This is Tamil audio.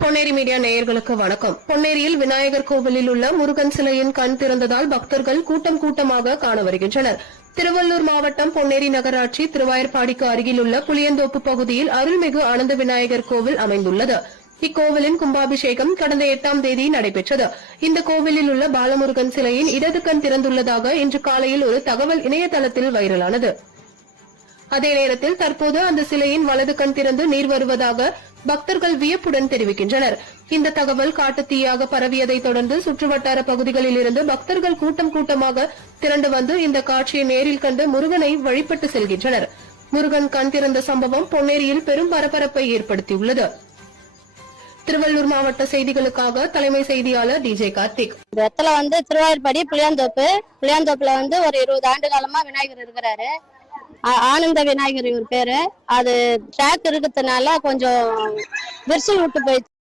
பொன்னேரி மீடியா நேயர்களுக்கு வணக்கம். பொன்னேரியில் விநாயகர் கோவிலில் உள்ள முருகன் சிலையின் கண் திறந்ததால் பக்தர்கள் கூட்டம் கூட்டமாக காண வருகின்றனர். திருவள்ளூர் மாவட்டம் பொன்னேரி நகராட்சி திருவாயர்பாடிக்கு அருகில் உள்ள புளியந்தோப்பு பகுதியில் அருள்மிகு ஆனந்த விநாயகர் கோவில் அமைந்துள்ளது. இக்கோவிலின் கும்பாபிஷேகம் கடந்த 8ஆம் தேதி நடைபெற்றது. இந்த கோவிலில் உள்ள பாலமுருகன் சிலையின் இடது கண் திறந்துள்ளதாக இன்று காலையில் ஒரு தகவல் இணையதளத்தில் வைரலானது. அதே நேரத்தில் தற்போது அந்த சிலையின் வலது கண் திறந்து நீர் வருவதாக பக்தர்கள் வியப்புடன் தெரிவிக்கின்றனர். இந்த தகவல் காட்டுத்தீயாக பரவியதை தொடர்ந்து சுற்றுவட்டார பகுதிகளில் இருந்து பக்தர்கள் கூட்டம் கூட்டமாக திரண்டு வந்து இந்த காட்சியை நேரில் கண்டு முருகனை வழிபட்டு செல்கின்றனர். முருகன் கண் திறந்த சம்பவம் பொன்னேரியில் பெரும் பரபரப்பை ஏற்படுத்தியுள்ளது. திருவள்ளூர் மாவட்ட செய்திகளுக்காக தலைமை செய்தியாளர் டிஜே கார்த்திக். இந்த இடத்துல திருவாயூர்பாடி புளியாந்தோப்புல ஒரு 20 ஆண்டு காலமா விநாயகர் இருக்கிறாரு. ஆனந்த விநாயகர் இவர் பேரு. அது ட்ராக் இருக்கிறதுனால கொஞ்சம் விரிசல் விட்டு போயிடுச்சு.